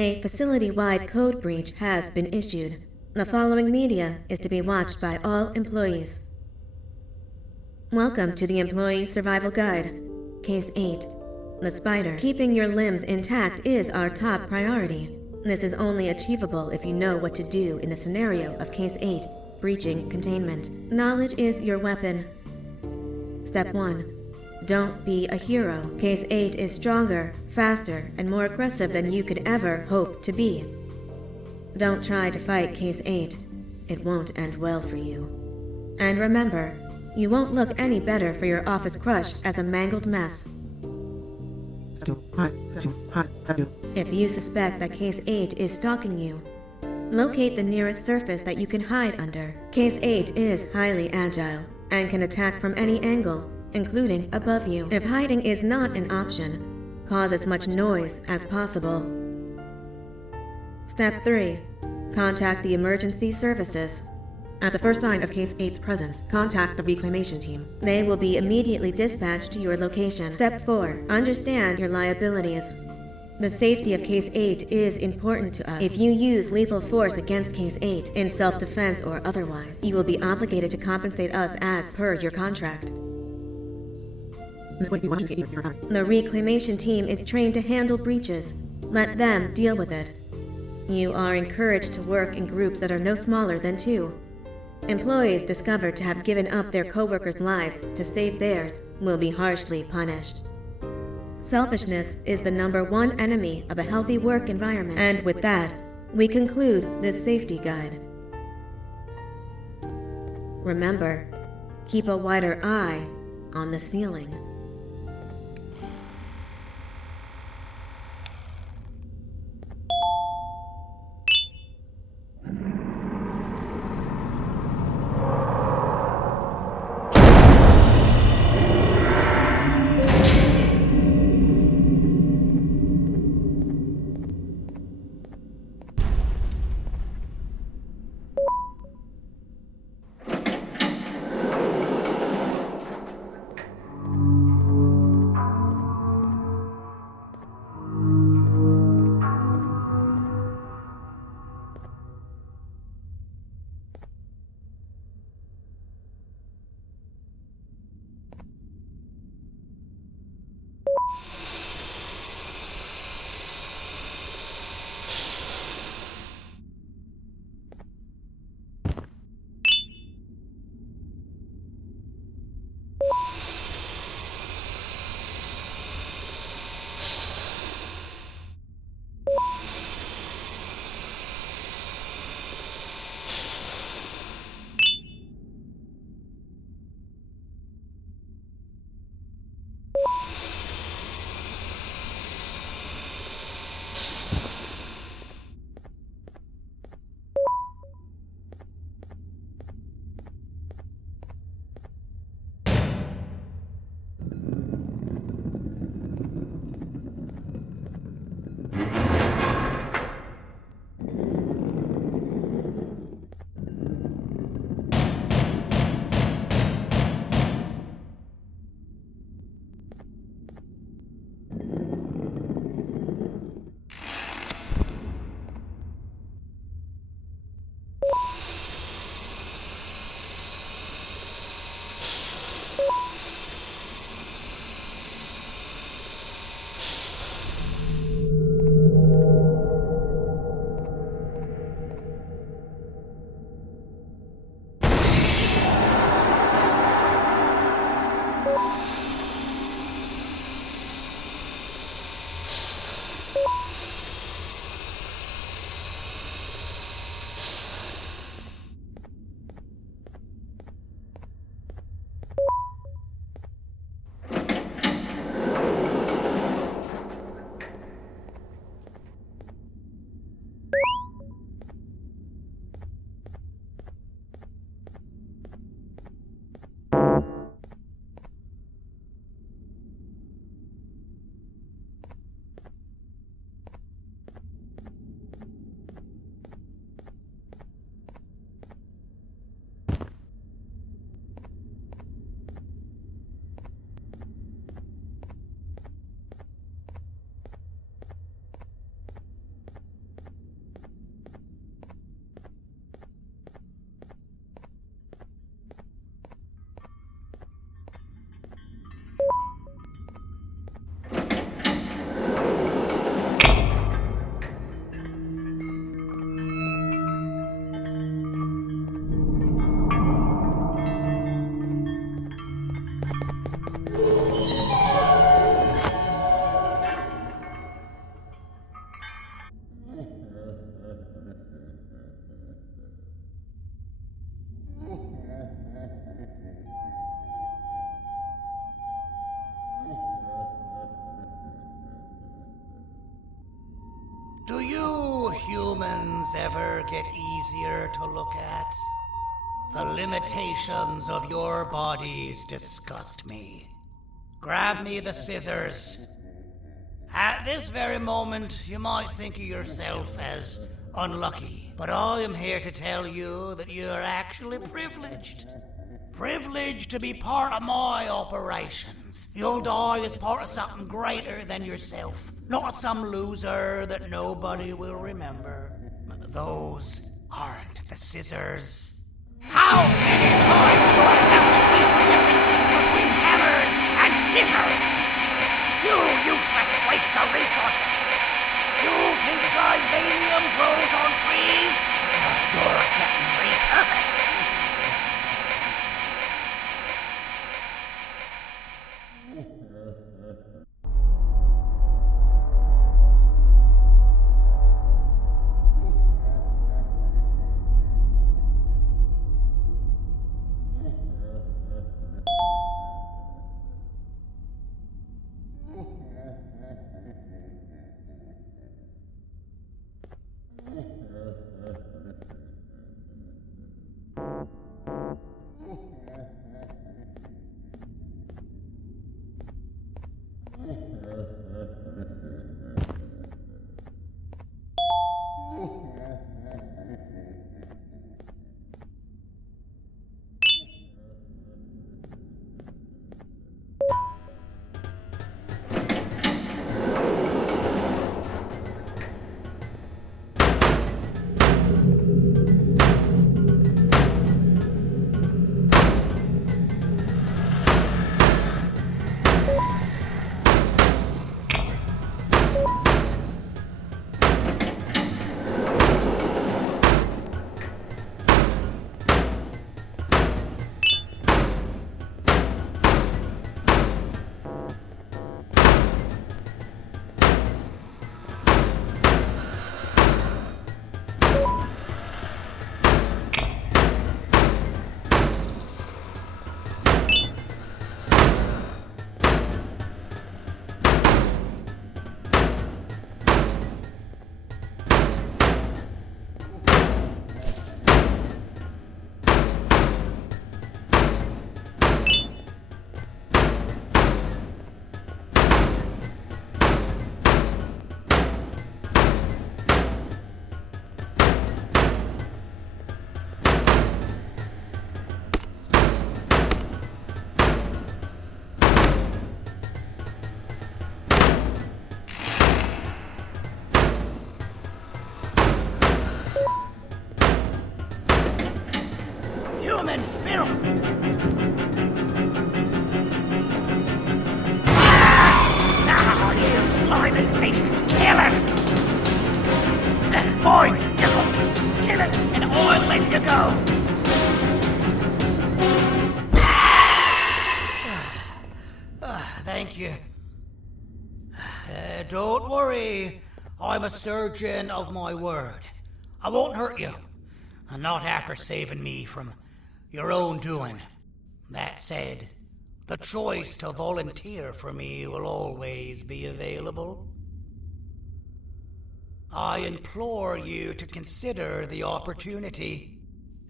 A facility-wide code breach has been issued. The following media is to be watched by all employees. Welcome to the Employee Survival Guide. Case 8. The spider. Keeping your limbs intact is our top priority. This is only achievable if you know what to do in the scenario of Case 8, breaching containment. Knowledge is your weapon. Step 1. Don't be a hero. Case 8 is stronger, faster, and more aggressive than you could ever hope to be. Don't try to fight Case 8. It won't end well for you. And remember, you won't look any better for your office crush as a mangled mess. If you suspect that Case 8 is stalking you, locate the nearest surface that you can hide under. Case 8 is highly agile and can attack from any angle, including above you. If hiding is not an option, cause as much noise as possible. Step 3. Contact the emergency services. At the first sign of Case 8's presence, contact the reclamation team. They will be immediately dispatched to your location. Step 4. Understand your liabilities. The safety of Case 8 is important to us. If you use lethal force against Case 8, in self-defense or otherwise, you will be obligated to compensate us as per your contract. The reclamation team is trained to handle breaches. Let them deal with it. You are encouraged to work in groups that are no smaller than 2. Employees discovered to have given up their coworkers' lives to save theirs will be harshly punished. Selfishness is the #1 enemy of a healthy work environment. And with that, we conclude this safety guide. Remember, keep a wider eye on the ceiling. ever get easier to look at? The limitations of your bodies disgust me. Grab me the scissors. At this very moment, you might think of yourself as unlucky, but I am here to tell you that you are actually privileged. Privileged to be part of my operations. You'll die as part of something greater than yourself, not as some loser that nobody will remember. Those aren't the scissors. How many times do I have to teach the difference between hammers and scissors? You useless waste of resources! You think vibranium grows on trees? You're getting repurposed! Human filth! Now, you slimy patient, kill it! Fine, you go. Kill it, and I'll let you go. Thank you. Don't worry. I'm a surgeon of my word. I won't hurt you. Not after saving me from your own doing. That said, the choice to volunteer for me will always be available. I implore you to consider the opportunity.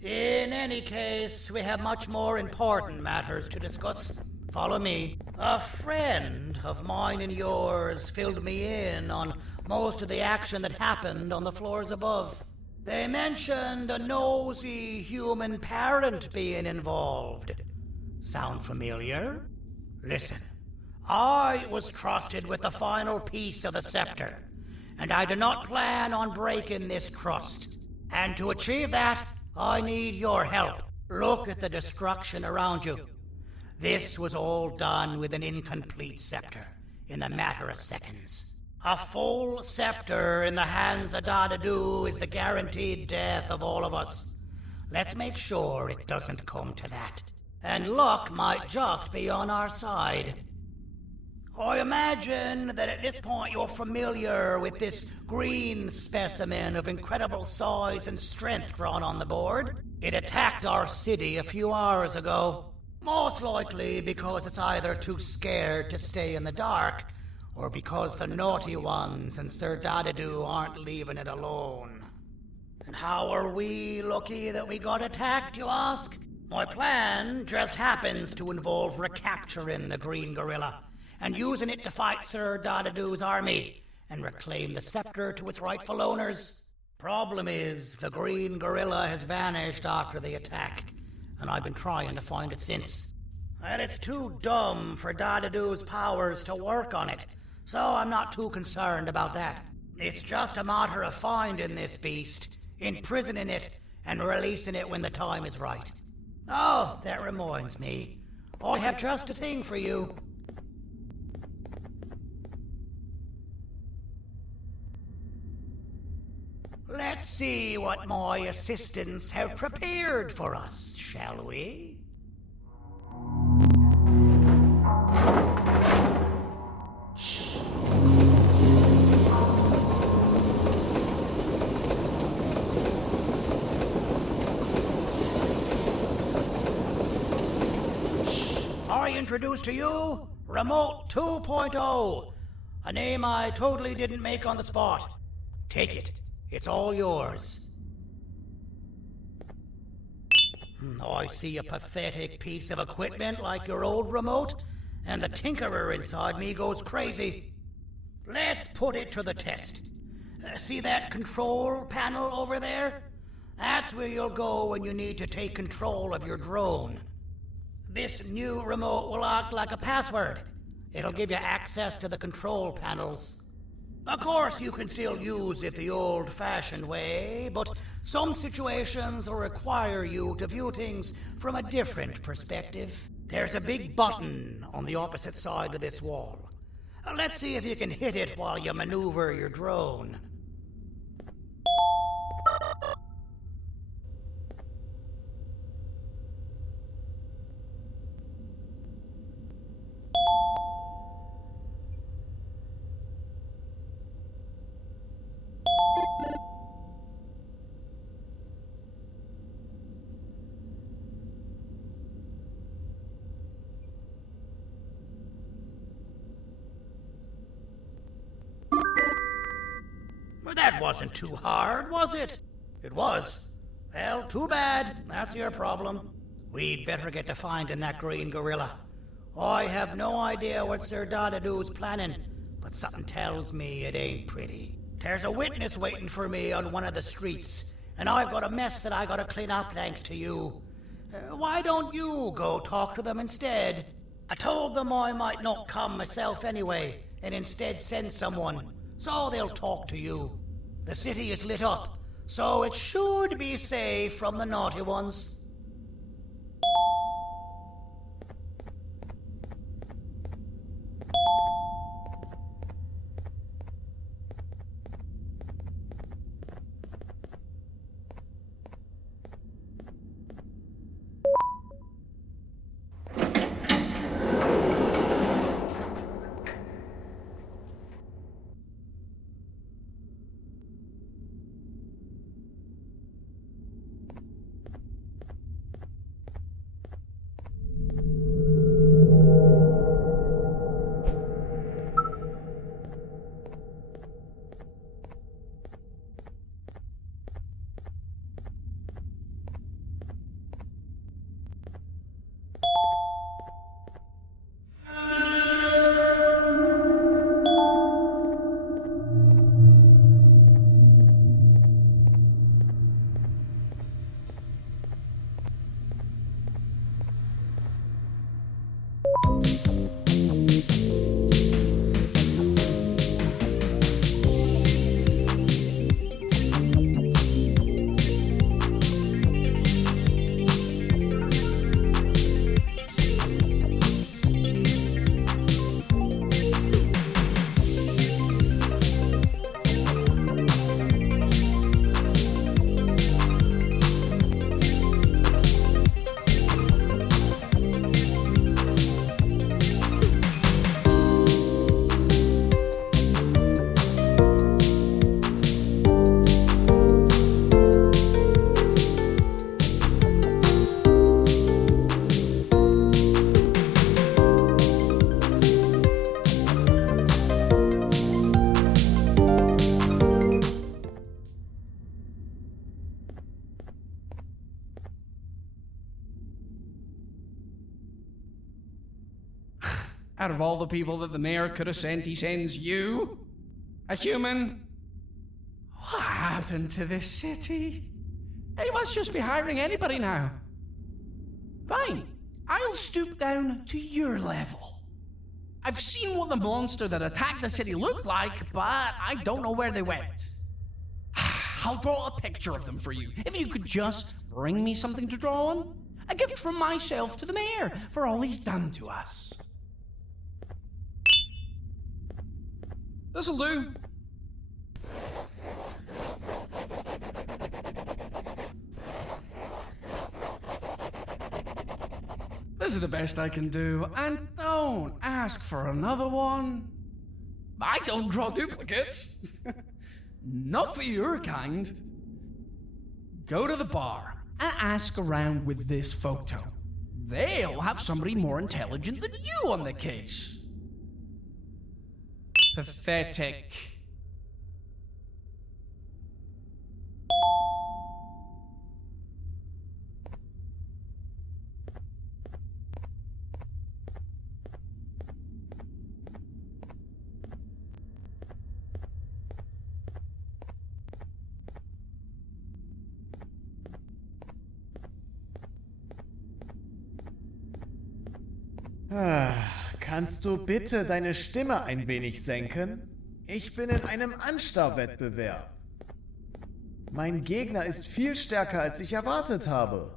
In any case, we have much more important matters to discuss. Follow me. A friend of mine and yours filled me in on most of the action that happened on the floors above. They mentioned a nosy human parent being involved. Sound familiar? Listen, I was trusted with the final piece of the scepter, and I do not plan on breaking this trust. And to achieve that, I need your help. Look at the destruction around you. This was all done with an incomplete scepter, in a matter of seconds. A full scepter in the hands of 𝕻𝖆𝖊𝖏 is the guaranteed death of all of us. Let's make sure it doesn't come to that. And luck might just be on our side. I imagine that at this point you're familiar with this green specimen of incredible size and strength drawn on the board. It attacked our city a few hours ago. Most likely because it's either too scared to stay in the dark, or because the naughty ones and Sir 𝕻𝖊𝖏 aren't leaving it alone. And how are we lucky that we got attacked, you ask? My plan just happens to involve recapturing the green gorilla and using it to fight Sir 𝕻𝖊𝖏𝖏's army and reclaim the scepter to its rightful owners. Problem is, the green gorilla has vanished after the attack, and I've been trying to find it since. And it's too dumb for 𝕻𝖏𝖏's powers to work on it, so I'm not too concerned about that. It's just a matter of finding this beast, imprisoning it, and releasing it when the time is right. Oh, that reminds me. I have just a thing for you. Let's see what my assistants have prepared for us, shall we? I introduce to you Remote 2.0, a name I totally didn't make on the spot. Take it. It's all yours. I see a pathetic piece of equipment like your old remote, and the tinkerer inside me goes crazy. Let's put it to the test. See that control panel over there? That's where you'll go when you need to take control of your drone. This new remote will act like a password. It'll give you access to the control panels. Of course, you can still use it the old-fashioned way, but some situations will require you to view things from a different perspective. There's a big button on the opposite side of this wall. Let's see if you can hit it while you maneuver your drone. Well, that wasn't too hard, was it? It was. Well, too bad. That's your problem. We'd better get to finding that green gorilla. I have no idea what Sir 𝕻𝖏𝖏's planning, but something tells me it ain't pretty. There's a witness waiting for me on one of the streets, and I've got a mess that I gotta clean up thanks to you. Why don't you go talk to them instead? I told them I might not come myself anyway, and instead send someone, so they'll talk to you. The city is lit up, so it should be safe from the naughty ones. Out of all the people that the mayor could have sent, he sends you? A human? What happened to this city? He must just be hiring anybody now. Fine, I'll stoop down to your level. I've seen what the monster that attacked the city looked like, but I don't know where they went. I'll draw a picture of them for you, if you could just bring me something to draw on. A gift from myself to the mayor for all he's done to us. This'll do. This is the best I can do, and don't ask for another one. I don't draw duplicates. Not for your kind. Go to the bar and ask around with this photo. They'll have somebody more intelligent than you on the case. Pathetic. Kannst du bitte deine Stimme ein wenig senken? Ich bin in einem Anstarrwettbewerb. Mein Gegner ist viel stärker, als ich erwartet habe.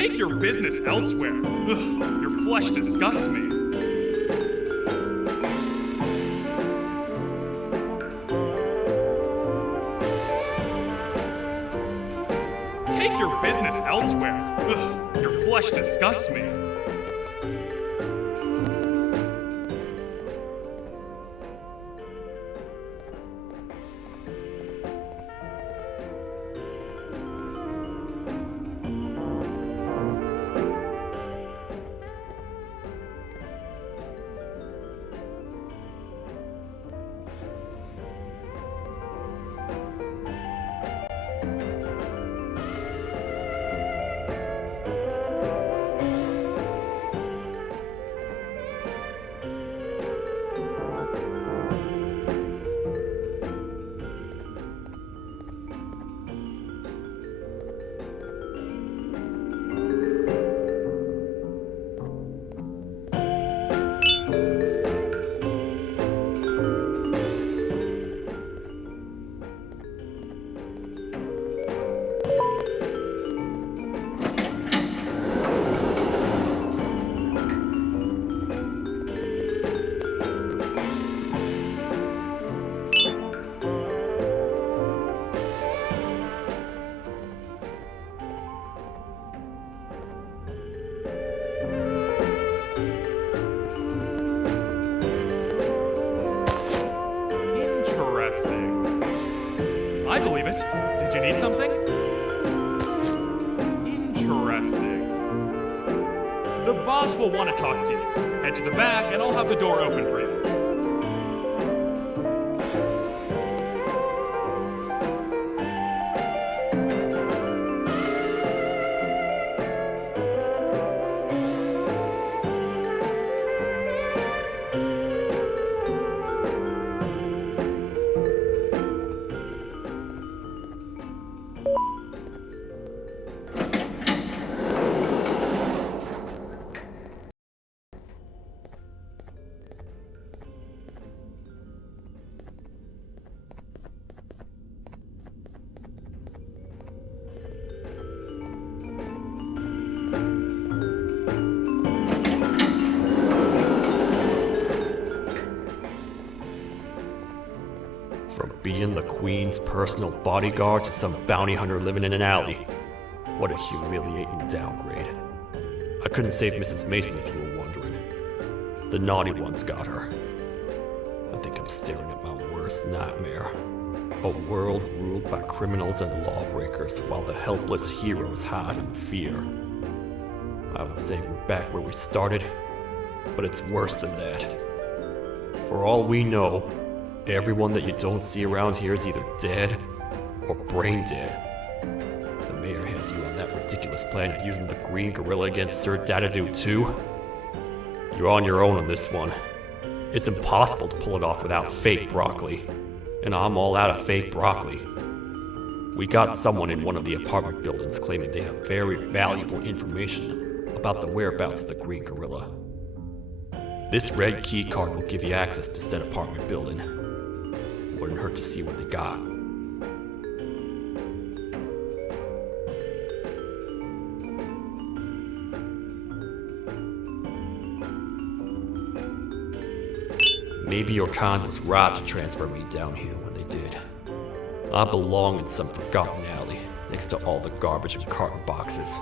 Take your business elsewhere. Ugh, your flesh disgusts me. Take your business elsewhere. Ugh, your flesh disgusts me. I believe it. Did you need something? Interesting. The boss will want to talk to you. Head to the back and I'll have the door open for you. From being the Queen's personal bodyguard to some bounty hunter living in an alley. What a humiliating downgrade. I couldn't save Mrs. Mason if you were wondering. The naughty ones got her. I think I'm staring at my worst nightmare. A world ruled by criminals and lawbreakers while the helpless heroes hide in fear. I would say we're back where we started, but it's worse than that. For all we know, everyone that you don't see around here is either dead or brain dead. The mayor has you on that ridiculous plan of using the green gorilla against 𝕻𝖊𝖏𝖊𝖏 too. You're on your own on this one. It's impossible to pull it off without fake broccoli. And I'm all out of fake broccoli. We got someone in one of the apartment buildings claiming they have very valuable information about the whereabouts of the green gorilla. This red key card will give you access to said apartment building. Wouldn't hurt to see what they got. Maybe your kind was right to transfer me down here when they did. I belong in some forgotten alley next to all the garbage and carton boxes.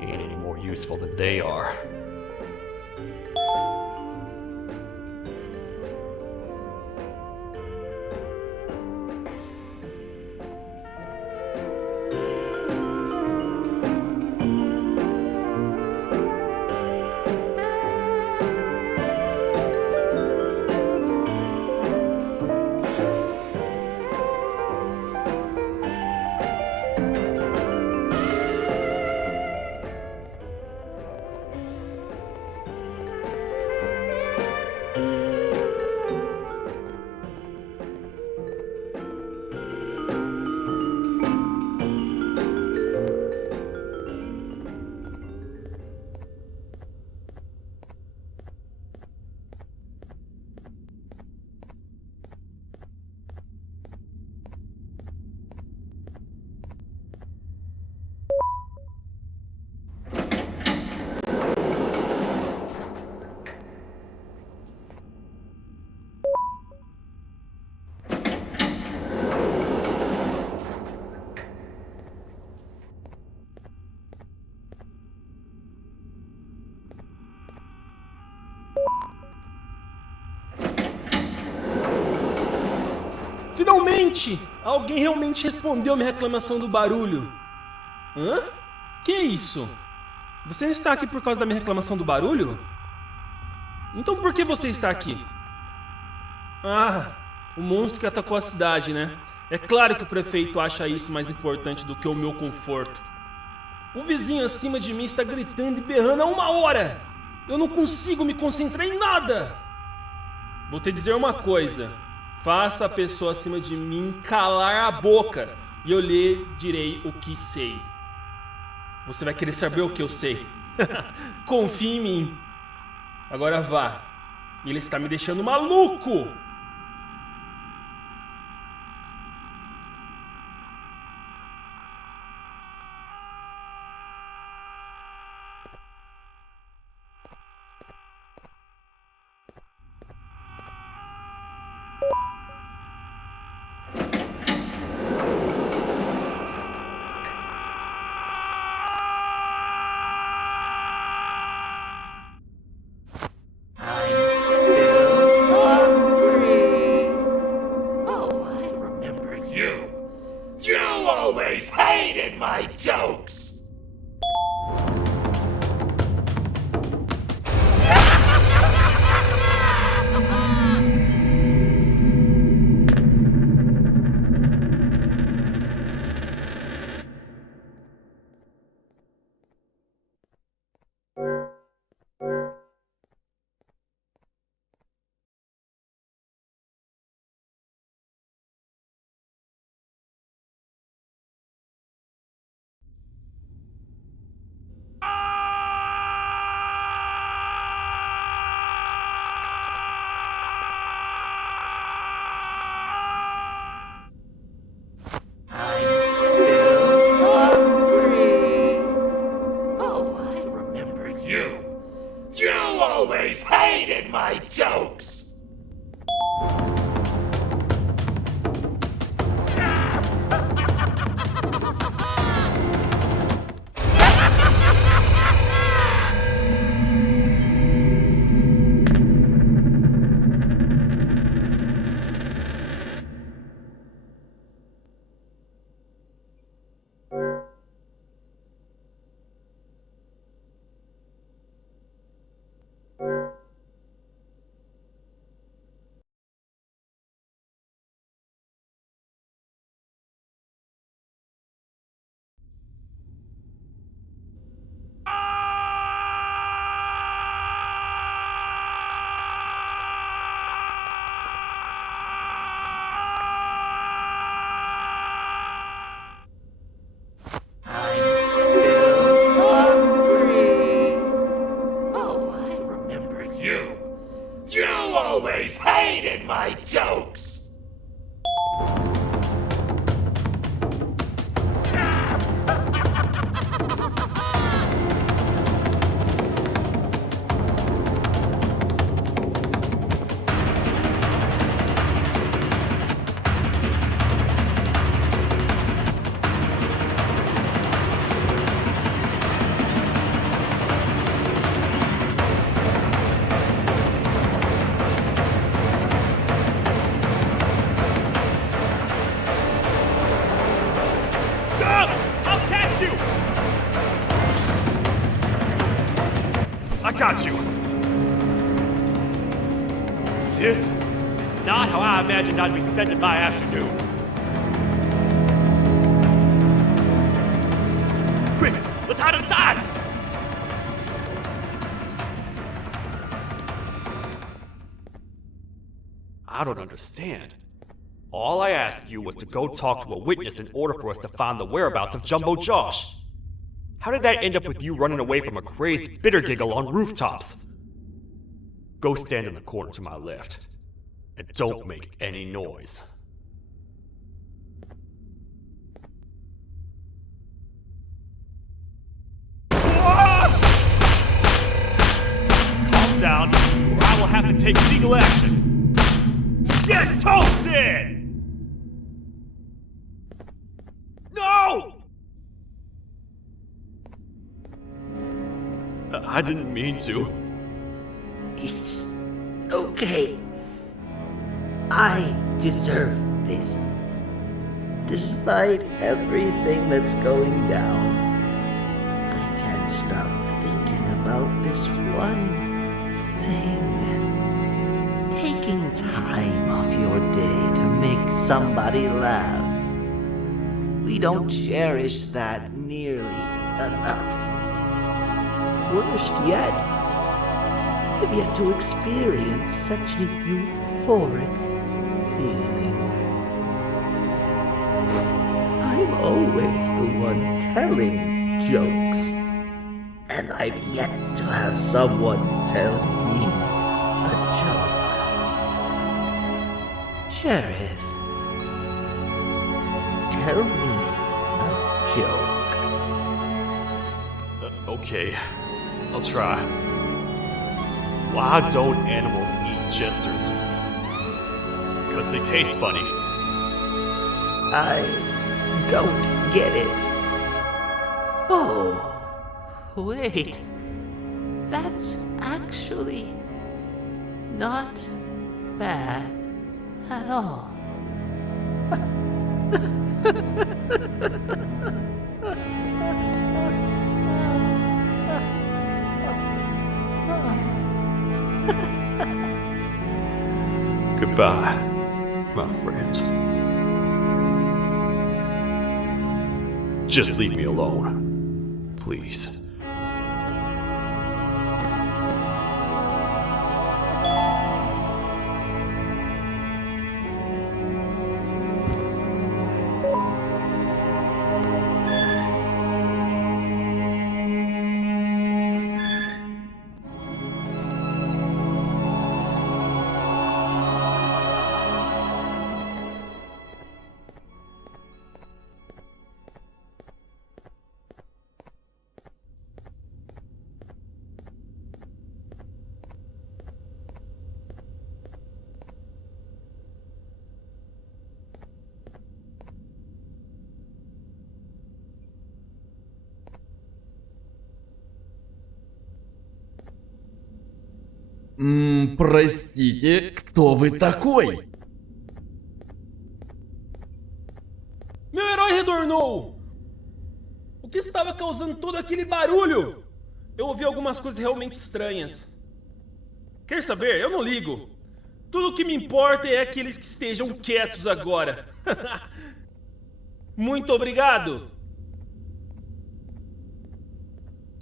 Ain't any more useful than they are. Gente, alguém realmente respondeu a minha reclamação do barulho. Hã? Que isso? Você está aqui por causa da minha reclamação do barulho? Então por que você está aqui? Ah, o monstro que atacou a cidade, né? É claro que o prefeito acha isso mais importante do que o meu conforto. O vizinho acima de mim está gritando e berrando há 1 hora. Eu não consigo me concentrar em nada. Vou te dizer uma coisa. Faça a pessoa acima de mim calar a boca e eu lhe direi o que sei. Você vai querer saber o que eu sei. Confie em mim. Agora vá. Ele está me deixando maluco. You always hated my jokes! You always hated my jokes! You always hated my jokes! I got you! This is not how I imagined I'd be spending my afternoon. Quick, let's hide inside! I don't understand. All I asked you was to go talk to a witness in order for us to find the whereabouts of Jumbo Josh. How did that end up with you running away from a crazed bitter giggle on rooftops? Go stand in the corner to my left. And don't make any noise. Calm down, or I will have to take legal action. Get toasted! No! I didn't mean to. It's okay. I deserve this. Despite everything that's going down, I can't stop thinking about this one thing. Taking time off your day to make somebody laugh. We don't cherish that nearly enough. Worst yet, I've yet to experience such a euphoric feeling. I'm always the one telling jokes, and I've yet to have someone tell me a joke. Sheriff, tell me a joke. Okay, I'll try. Why don't animals eat jesters? Because they taste funny. I don't get it. Oh, wait. That's actually not bad at all. Goodbye, my friend. Just leave me alone, please. Простите, кто вы такой? Meu herói retornou! O que estava causando todo aquele barulho? Eu ouvi algumas coisas realmente estranhas. Quer saber? Eu não ligo. Tudo o que me importa é aqueles que estejam quietos agora. Muito obrigado!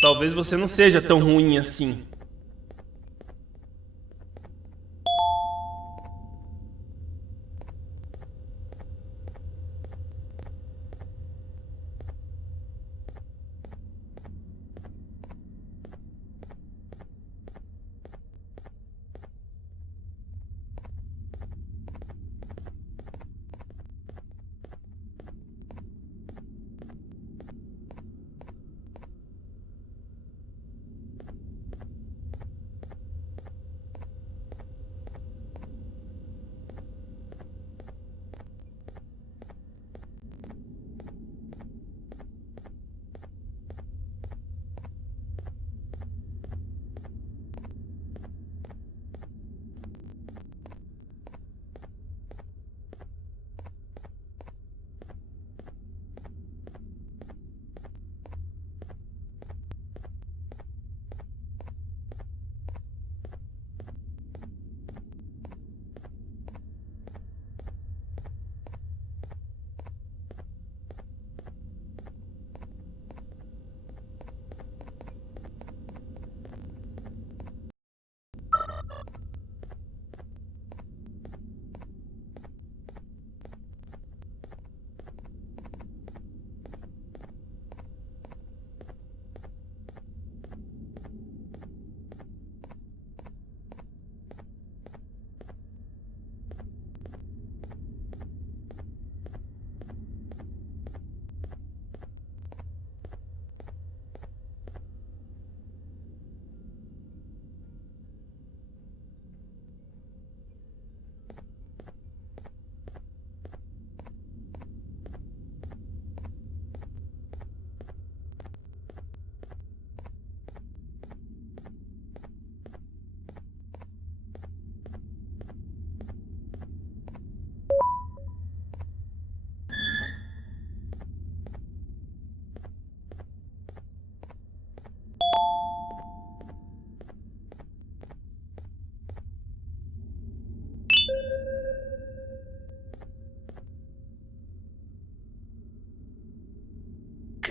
Talvez você não seja tão ruim assim.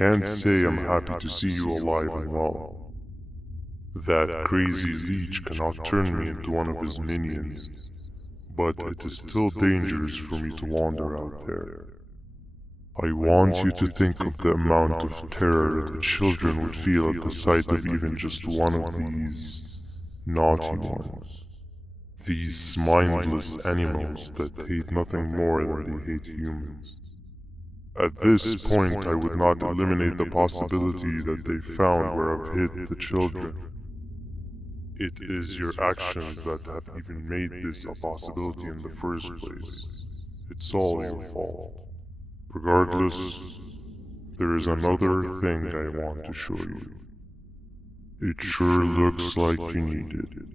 can't say I'm happy to see you alive and well. That crazy leech cannot turn me into one of his minions, but it is still dangerous for me to wander out there. I want you to think of the amount of terror that the children would feel at the sight of even just one of these naughty ones. These mindless animals that hate nothing more than they hate humans. At this point, I would not eliminate the possibility that they found where I've hid the children. It is your actions that have even made this a possibility in the first place. It's all your fault. Regardless, there is another thing I want to show you. It sure looks like you need it.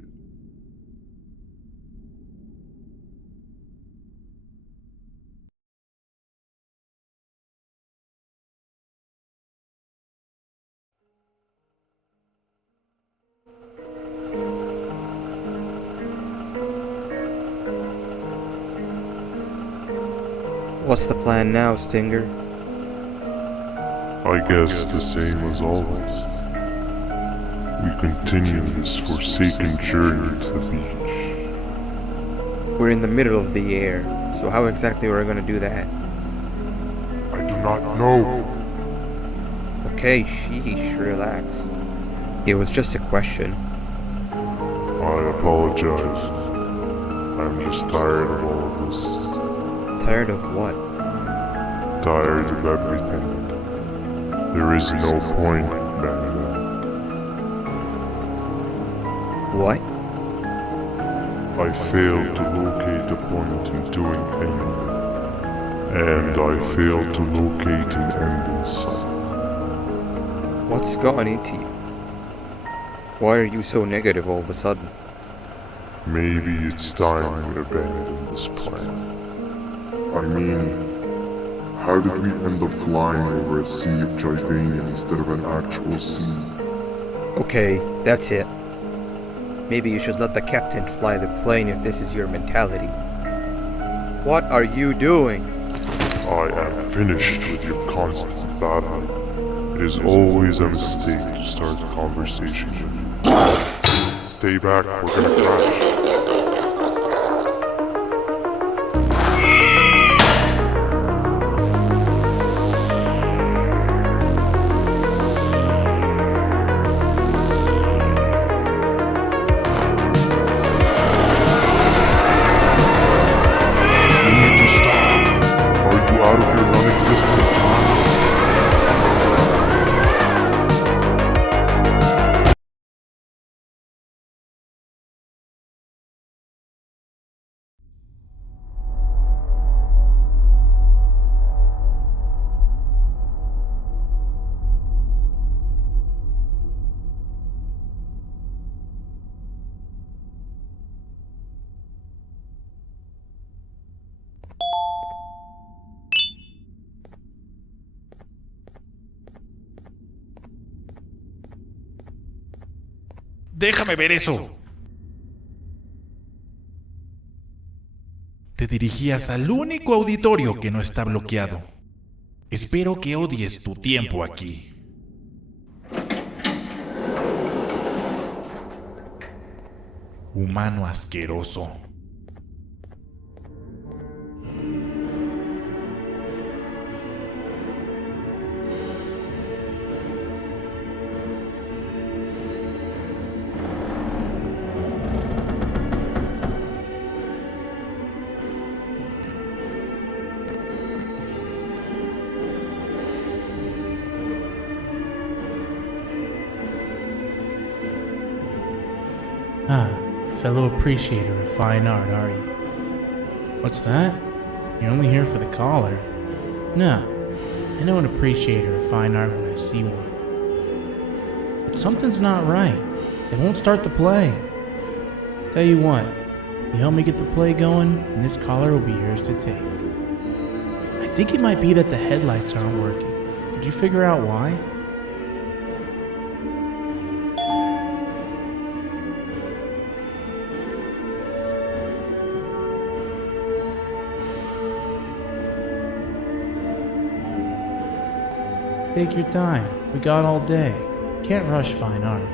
What's the plan now, Stinger? I guess the same as always. We continue this forsaken journey to the beach. We're in the middle of the air, so how exactly are we gonna do that? I do not know. Okay, sheesh, relax. It was just a question. I apologize. I'm just tired of all of this. Tired of what? Tired of everything. There is no point, Banban. What? I failed to locate a point in doing anything. And I failed to locate an end in sight. What's gone into you? Why are you so negative all of a sudden? Maybe it's time we abandon this plan. I mean, how did we end up flying over a sea of 𝖻𝖍𝖊𝖓 instead of an actual sea? Okay, that's it. Maybe you should let the captain fly the plane if this is your mentality. What are you doing? I am finished with your constant battle. It is always a mistake to start a conversation with you. Stay back, we're gonna crash. Déjame ver eso. Te dirigías al único auditorio que no está bloqueado. Espero que odies tu tiempo aquí. Humano asqueroso. Fellow appreciator of fine art, are you? What's that? You're only here for the collar. No, I know an appreciator of fine art when I see one. But something's not right. They won't start the play. Tell you what, you help me get the play going, and this collar will be yours to take. I think it might be that the headlights aren't working. Did you figure out why? Take your time. We got all day. Can't rush fine art.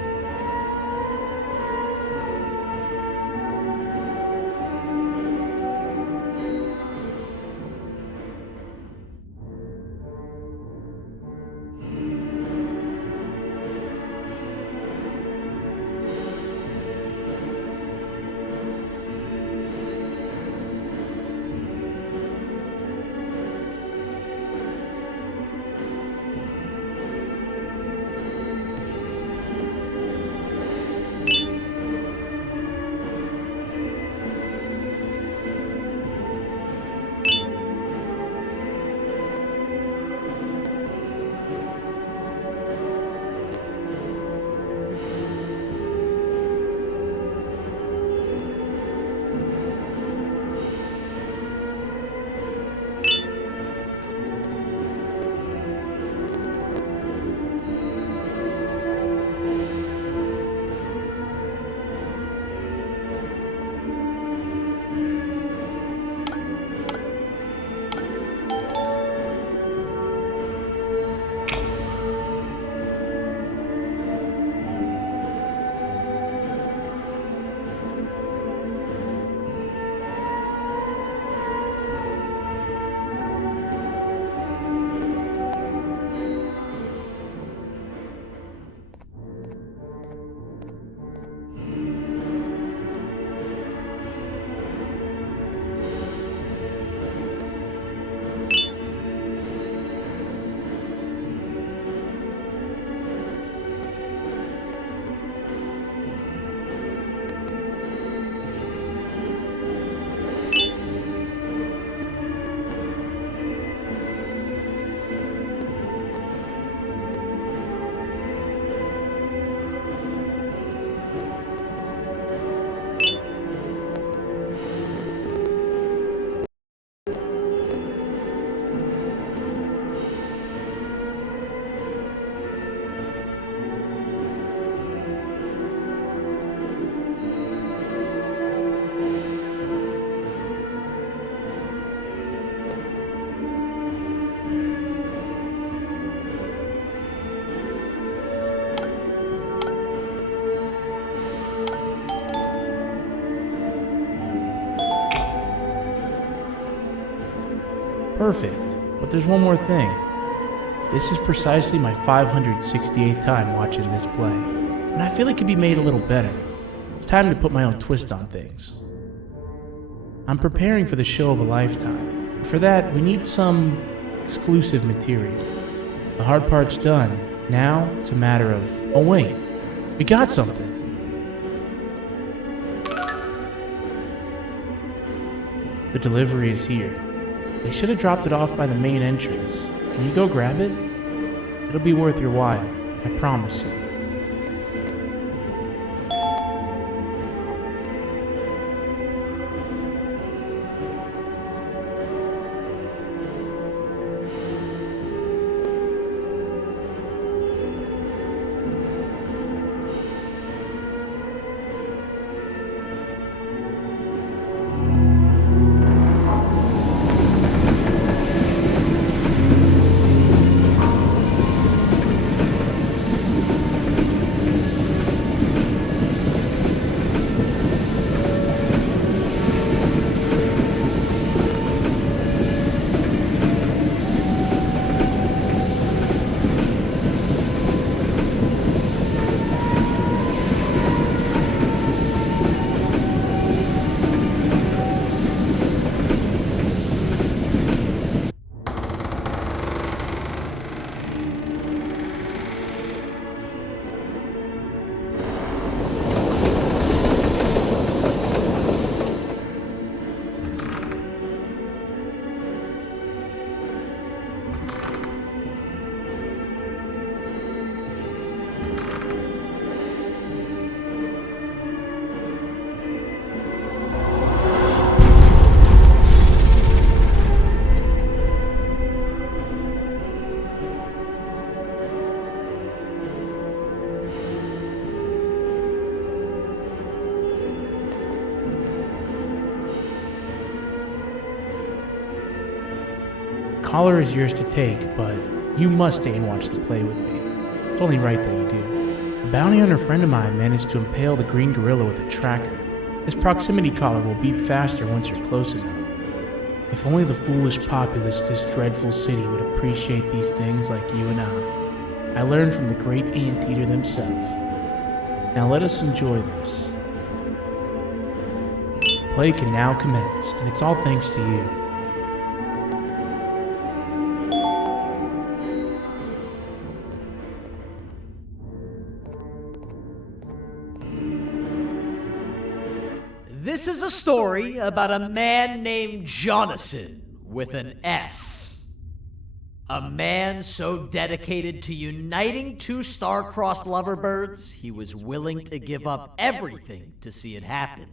Perfect. But there's one more thing. This is precisely my 568th time watching this play, and I feel it could be made a little better. It's time to put my own twist on things. I'm preparing for the show of a lifetime. For that, we need some exclusive material. The hard part's done. Now, it's a matter of, oh wait, we got something. The delivery is here. They should have dropped it off by the main entrance. Can you go grab it? It'll be worth your while, I promise you. Collar is yours to take, but You must stay and watch the play with me. It's only right that you do. A bounty hunter friend of mine managed to impale the green gorilla with a tracker. This proximity collar will beep faster once you're close enough. If only the foolish populace of this dreadful city would appreciate these things like you and I learned from the great anteater themselves. Now let us enjoy this. Play can now commence, and it's all thanks to you. This is a story about a man named Jonathan with an S. A man so dedicated to uniting two star-crossed loverbirds, he was willing to give up everything to see it happen.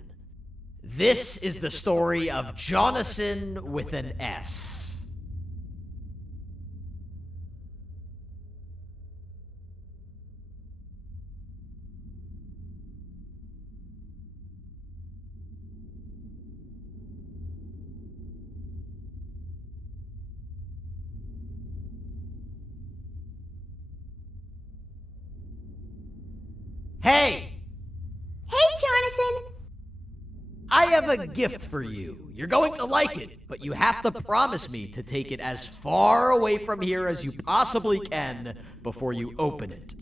This is the story of Jonathan with an S. Hey! Hey, Jonathan! I have a gift for you. You're going to like it, but you have to promise me to take it as far away from here as you possibly can before you open it.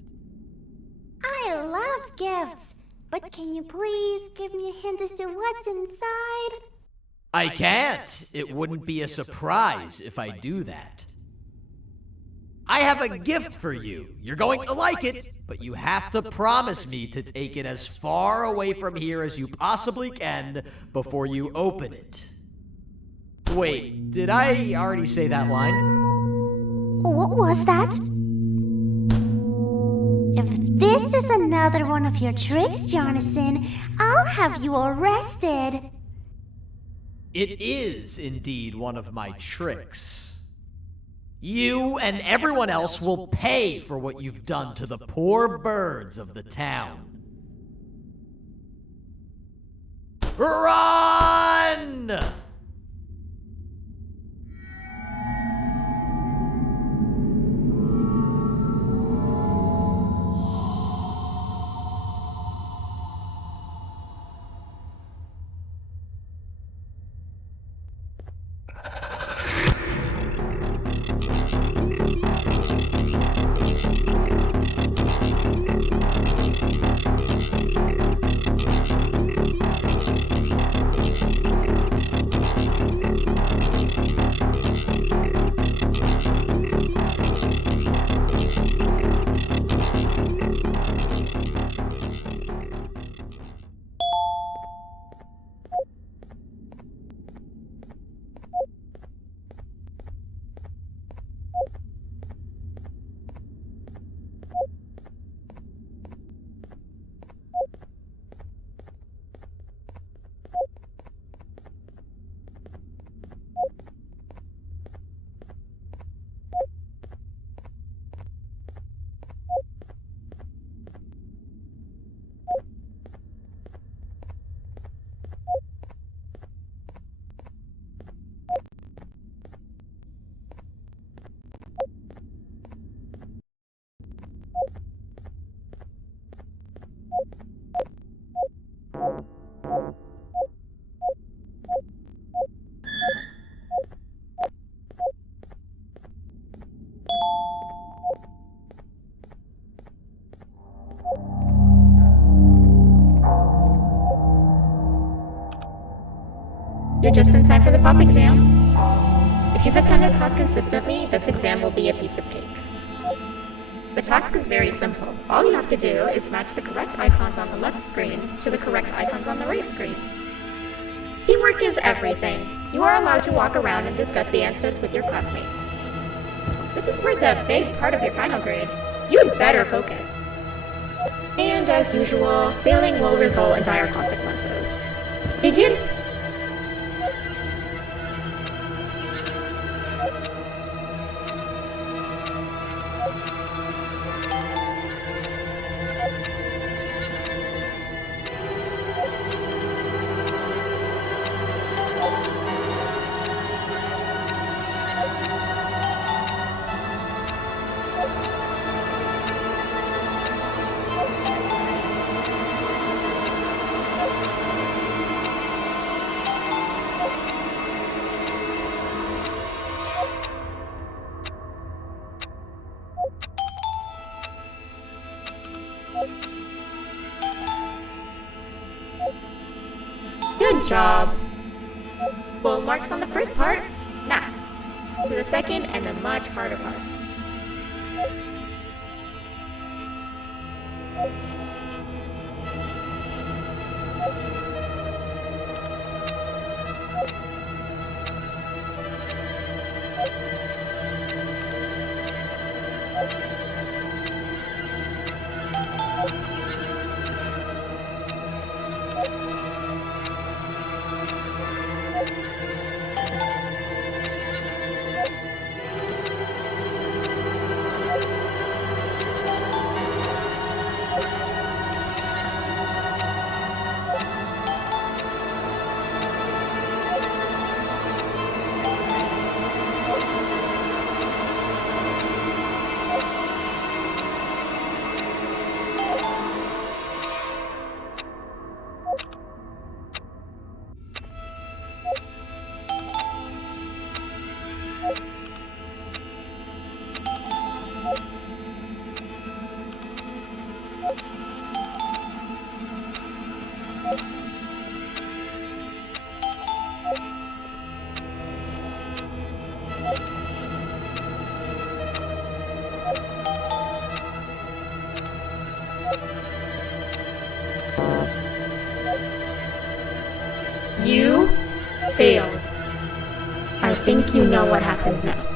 I love gifts, but can you please give me a hint as to what's inside? I can't. It wouldn't be a surprise if I do that. I have a gift for you. You're going to like it, but you have to promise me to take it as far away from here as you possibly can before you open it. Wait, did I already say that line? What was that? If this is another one of your tricks, Jonathan, I'll have you arrested. It is indeed one of my tricks. You and everyone else will pay for what you've done to the poor birds of the town. Run! You're just in time for the pop exam. If you've attended class consistently, this exam will be a piece of cake. The task is very simple. All you have to do is match the correct icons on the left screens to the correct icons on the right screens. Teamwork is everything. You are allowed to walk around and discuss the answers with your classmates. This is where the big part of your final grade. You'd better focus. And as usual, failing will result in dire consequences. Begin. Good job. Full marks on the first part. Now, to the second and the much harder part. You failed. I think you know what happens now.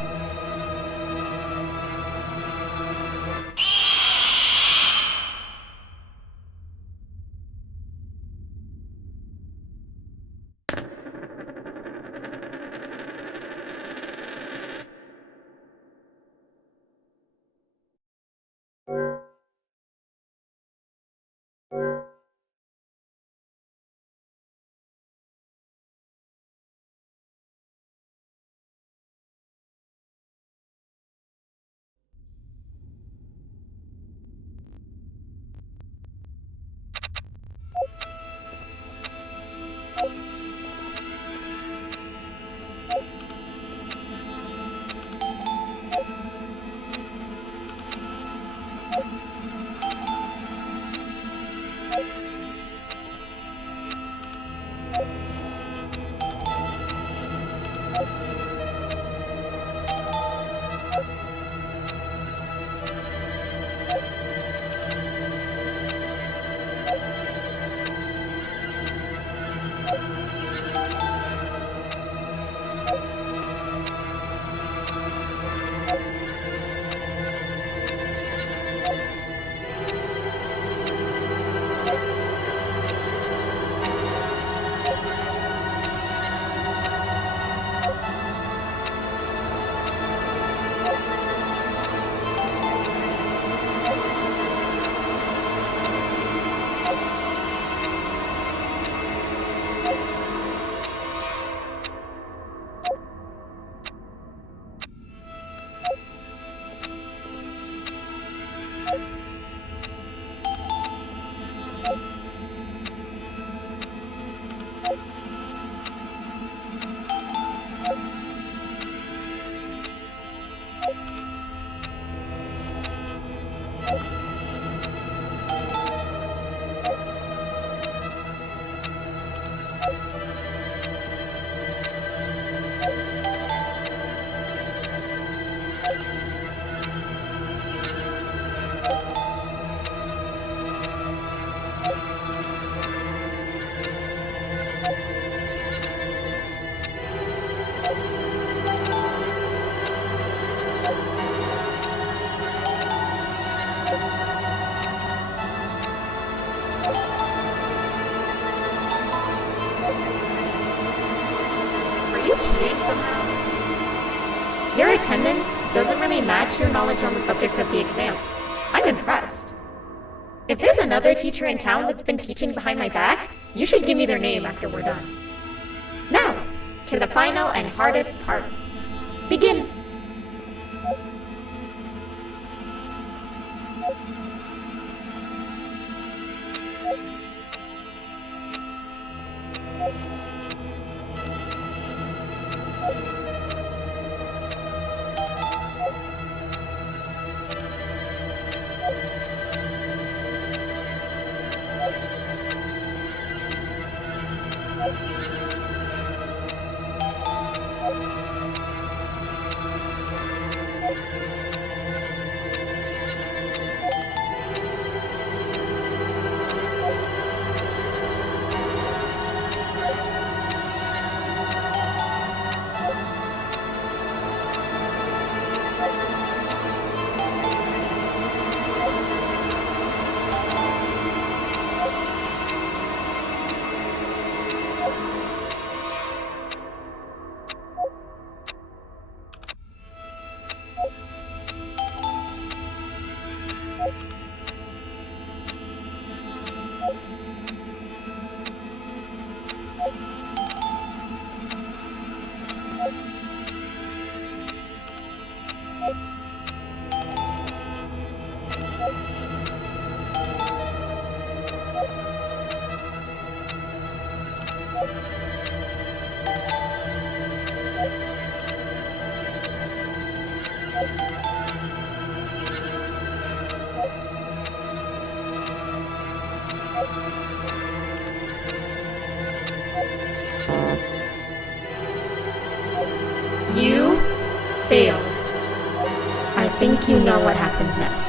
Your attendance doesn't really match your knowledge on the subject of the exam. I'm impressed. If there's another teacher in town that's been teaching behind my back, you should give me their name after we're done. Now, to the final and hardest part. Begin. You failed. I think you know what happens now.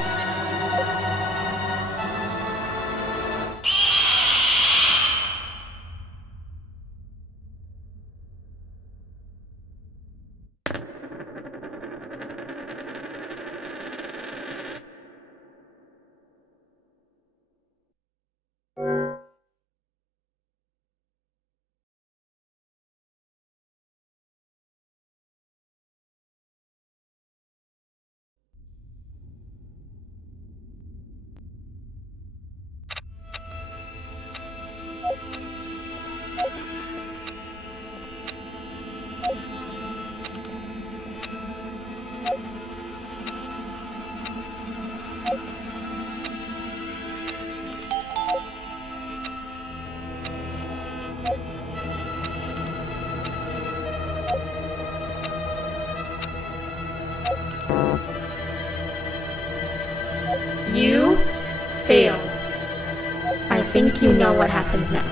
You failed. I think you know what happens now.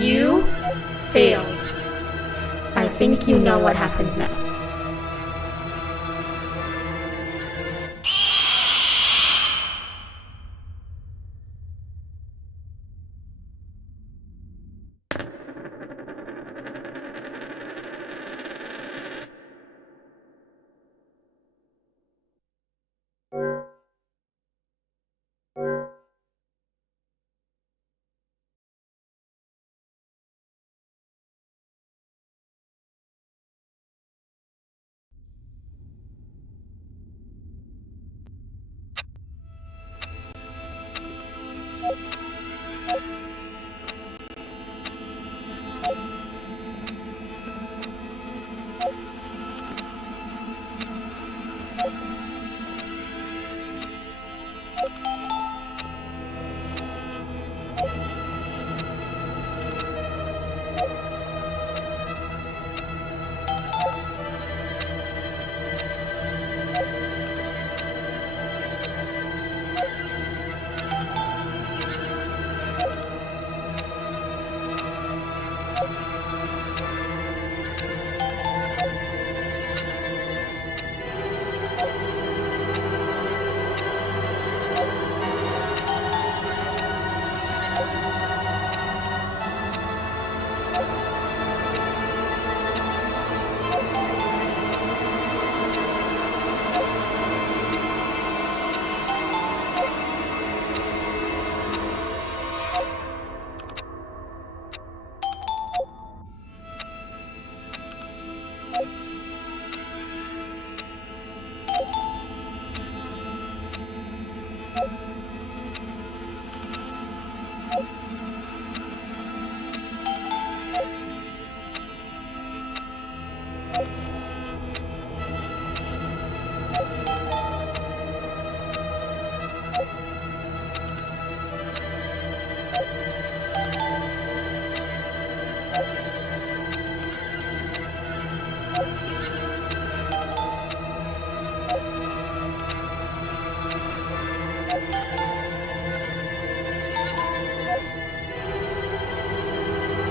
You failed. I think you know what happens now.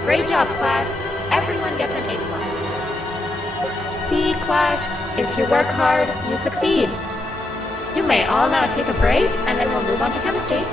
Great job, class. Everyone gets an A+. See, class, if you work hard, you succeed. You may all now take a break, and then we'll move on to chemistry.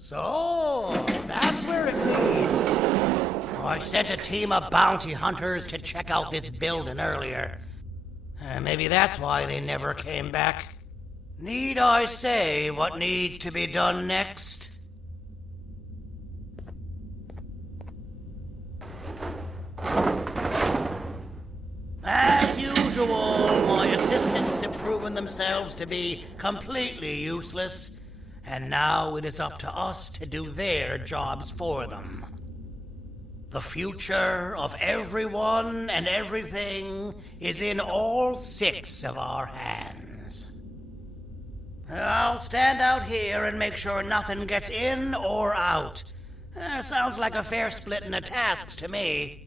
So, that's where it leads. I sent a team of bounty hunters to check out this building earlier. Maybe that's why they never came back. Need I say what needs to be done next? As usual, my assistants have proven themselves to be completely useless, and now it is up to us to do their jobs for them. The future of everyone and everything is in all 6 of our hands. I'll stand out here and make sure nothing gets in or out. Sounds like a fair splitting of tasks to me.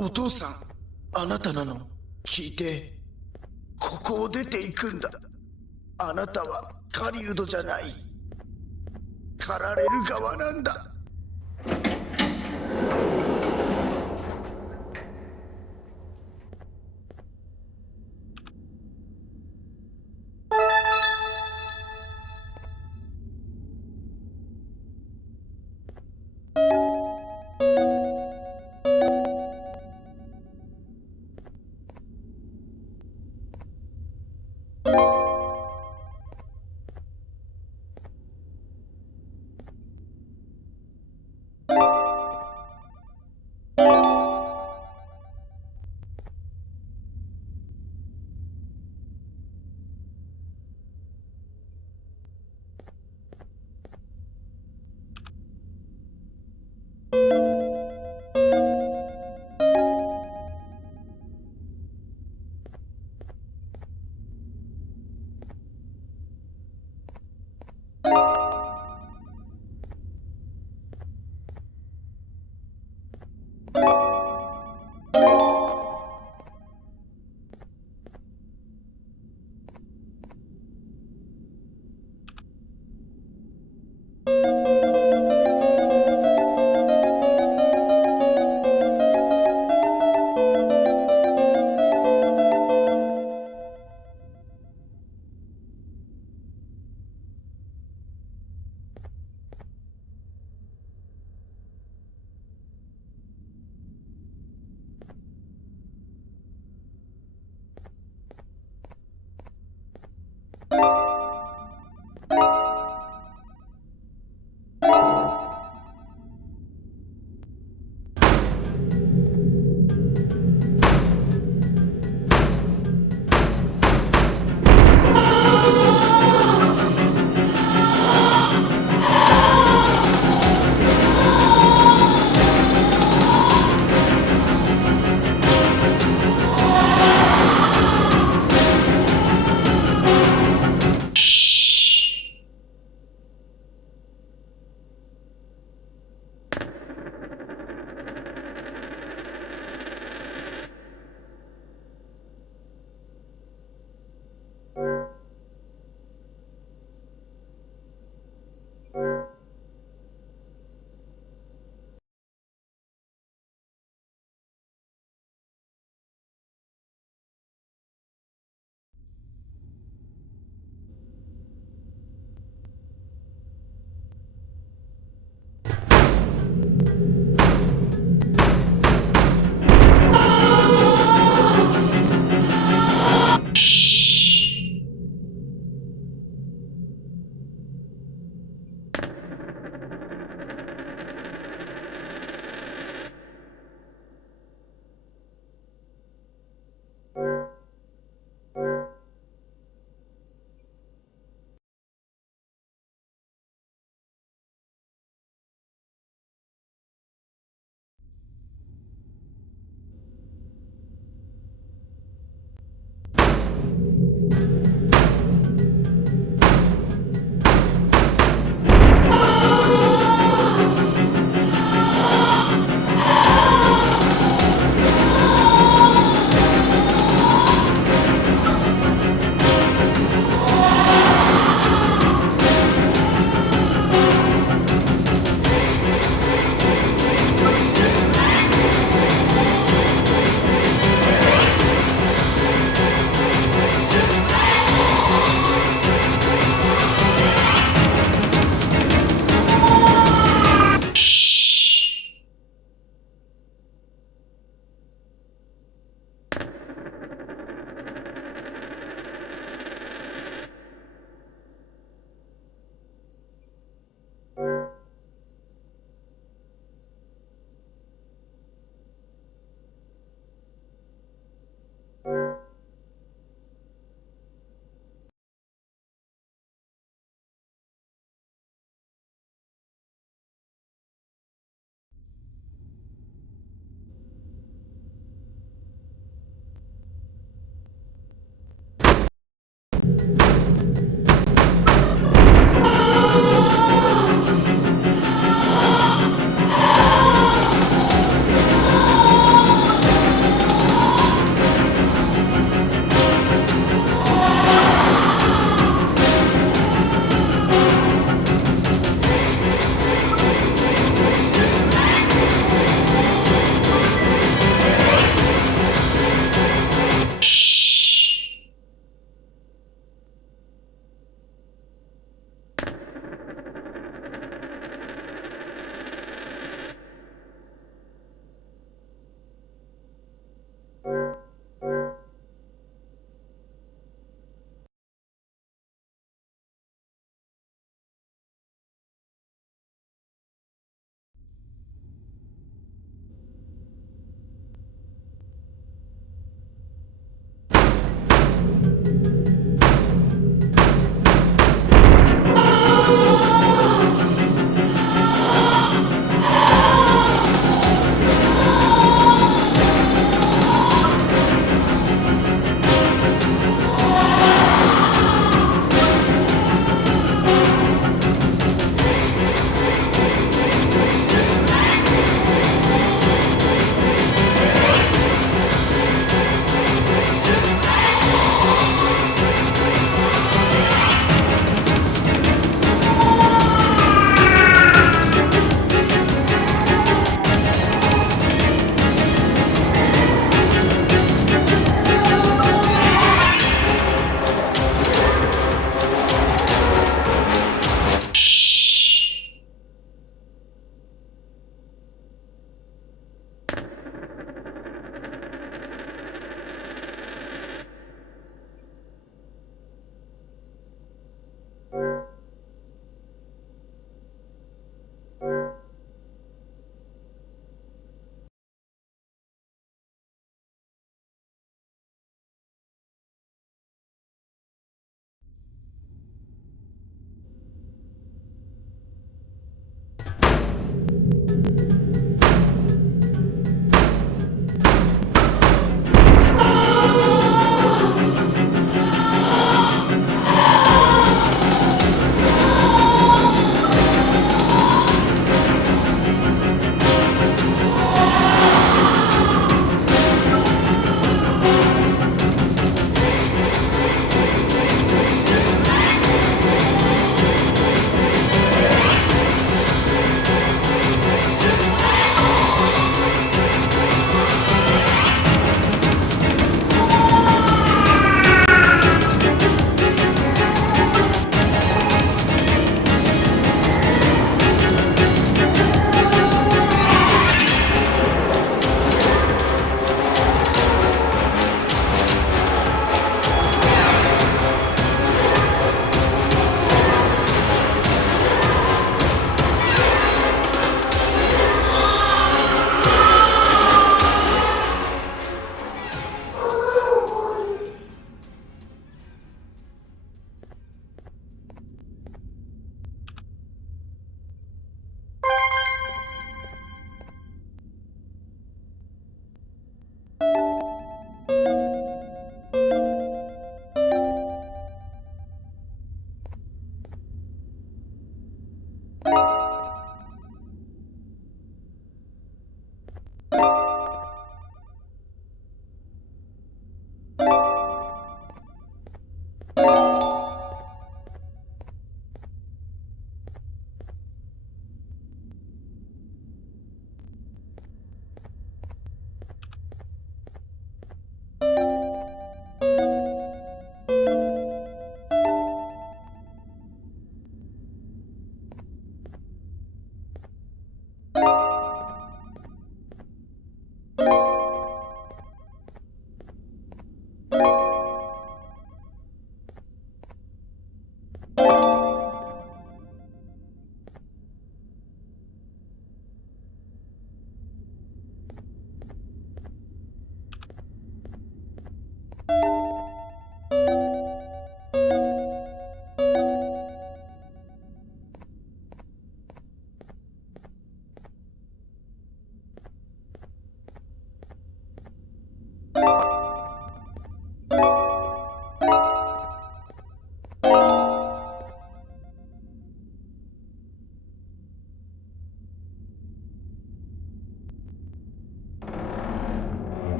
お父さん、あなたなの聞いて。ここを出ていくんだ。あなたは狩人じゃない。狩られる側なんだ。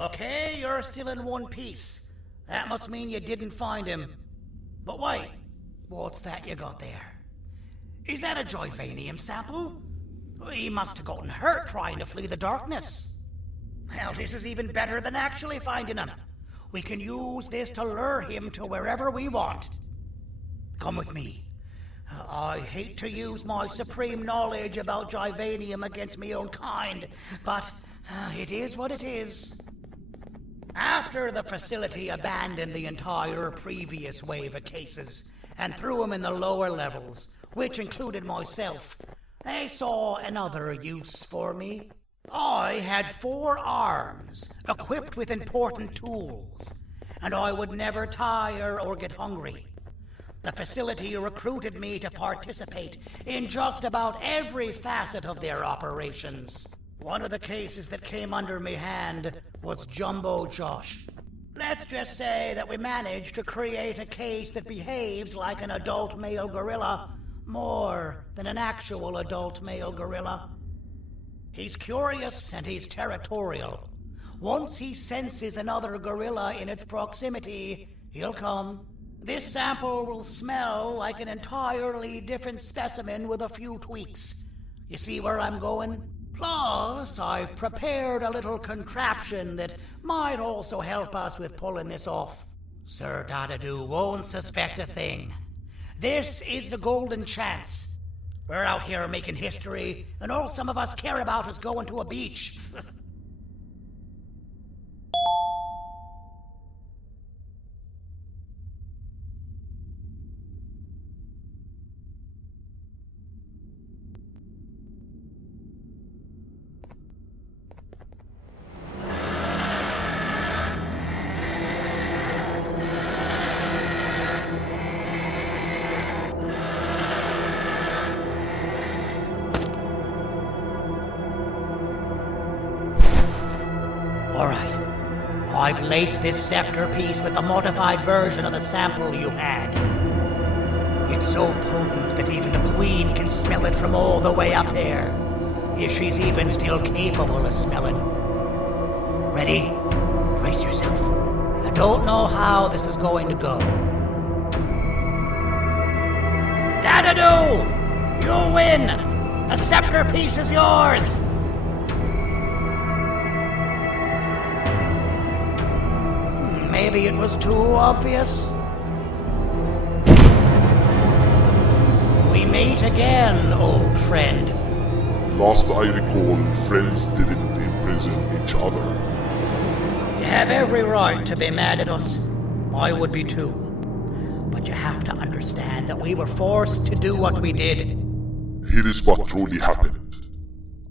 Okay, you're still in one piece. That must mean you didn't find him. But wait, what's that you got there? Is that a 𝕻𝖊𝖓𝖙 sample? He must have gotten hurt trying to flee the darkness. Well, this is even better than actually finding him. We can use this to lure him to wherever we want. Come with me. I hate to use my supreme knowledge about 𝕻𝖊𝖓𝖙 against my own kind, but it is what it is. After the facility abandoned the entire previous wave of cases and threw them in the lower levels, which included myself, they saw another use for me. I had 4 arms, equipped with important tools, and I would never tire or get hungry. The facility recruited me to participate in just about every facet of their operations. One of the cases that came under me hand was Jumbo Josh. Let's just say that we managed to create a case that behaves like an adult male gorilla, more than an actual adult male gorilla. He's curious and he's territorial. Once he senses another gorilla in its proximity, he'll come. This sample will smell like an entirely different specimen with a few tweaks. You see where I'm going? Plus, I've prepared a little contraption that might also help us with pulling this off. Sir Dadadu won't suspect a thing. This is the golden chance. We're out here making history, and all some of us care about is going to a beach. Alright. I've laced this scepter piece with the modified version of the sample you had. It's so potent that even the Queen can smell it from all the way up there. If she's even still capable of smelling. Ready? Brace yourself. I don't know how this is going to go. Dadadu! You win! The scepter piece is yours! Maybe it was too obvious. We meet again, old friend. Last I recall, friends didn't imprison each other. You have every right to be mad at us. I would be too. But you have to understand that we were forced to do what we did. Here is what truly happened.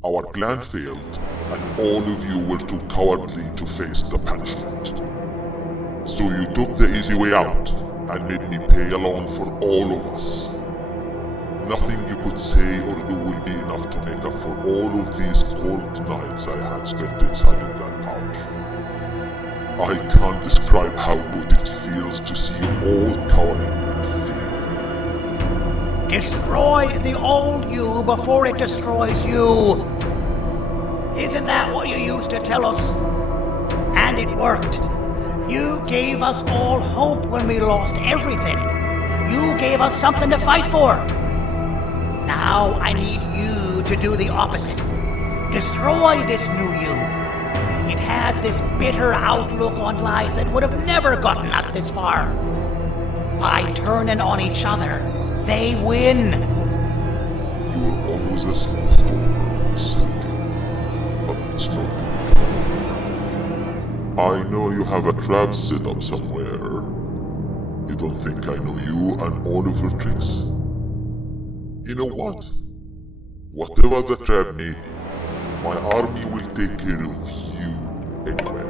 Our plan failed, and all of you were too cowardly to face the punishment. So you took the easy way out, and made me pay along for all of us. Nothing you could say or do will be enough to make up for all of these cold nights I had spent inside of that pouch. I can't describe how good it feels to see you all cowering in fear. Destroy the old you before it destroys you. Isn't that what you used to tell us? And it worked. You gave us all hope when we lost everything. You gave us something to fight for. Now I need you to do the opposite. Destroy this new you. It has this bitter outlook on life that would have never gotten us this far. By turning on each other, they win. You were always a smooth talker, Cindy. But it's not good. I know you have a trap set up somewhere. You don't think I know you and all of your tricks? You know what? Whatever the trap may be, my army will take care of you anyway.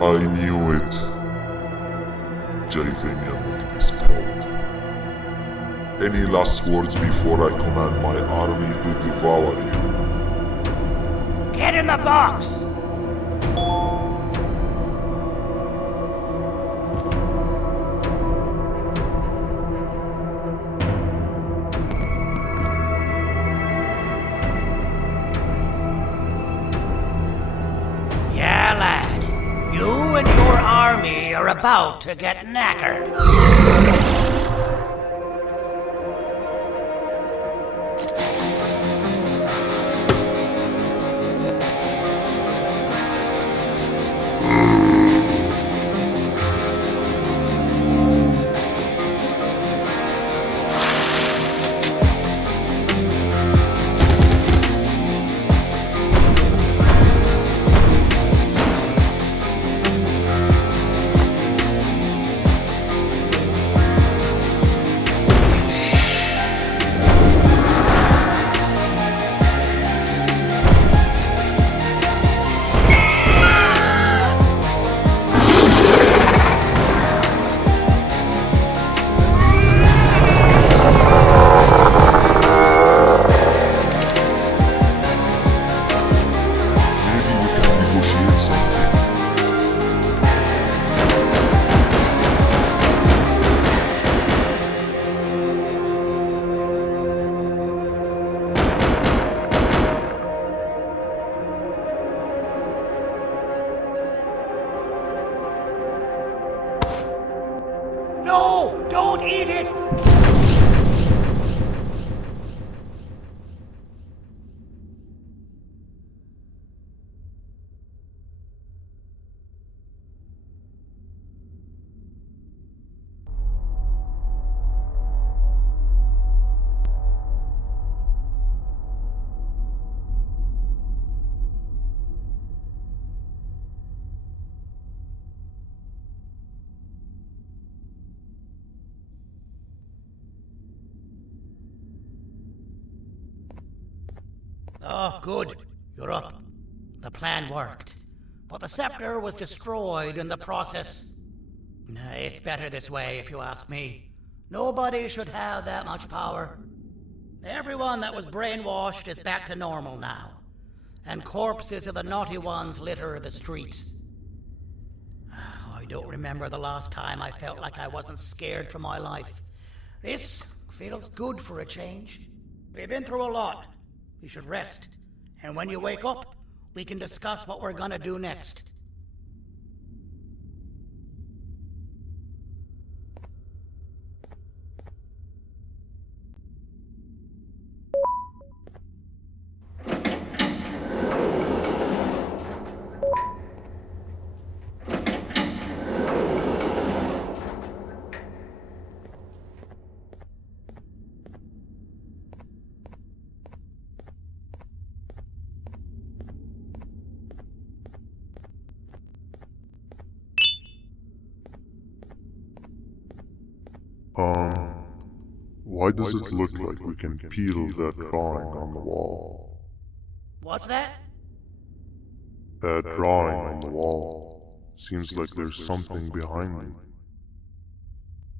I knew it. 𝕻𝖆𝖊𝖏 will be spelled. Any last words before I command my army to devour you? Get in the box! Yeah, lad. You and your army are about to get knackered. Oh, good. You're up. The plan worked. But the scepter was destroyed in the process. It's better this way, if you ask me. Nobody should have that much power. Everyone that was brainwashed is back to normal now. And corpses of the naughty ones litter the streets. I don't remember the last time I felt like I wasn't scared for my life. This feels good for a change. We've been through a lot. You should rest. And when you wake up, we can discuss what we're gonna do next. Why does it look like we can peel that drawing on the wall? What's that? That drawing on the wall. Seems like there's something behind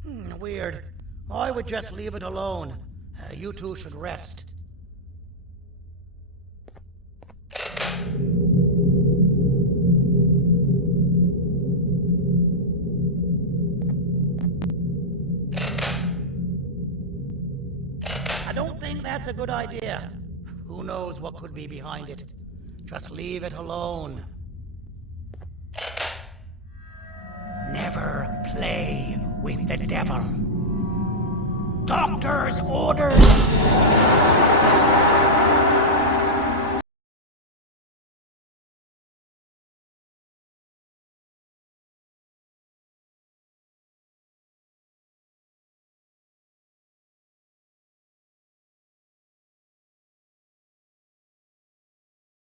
it. Weird. I would just leave it alone. You two should rest. I don't think that's a good idea. Who knows what could be behind it? Just leave it alone. Never play with the devil. Doctor's orders!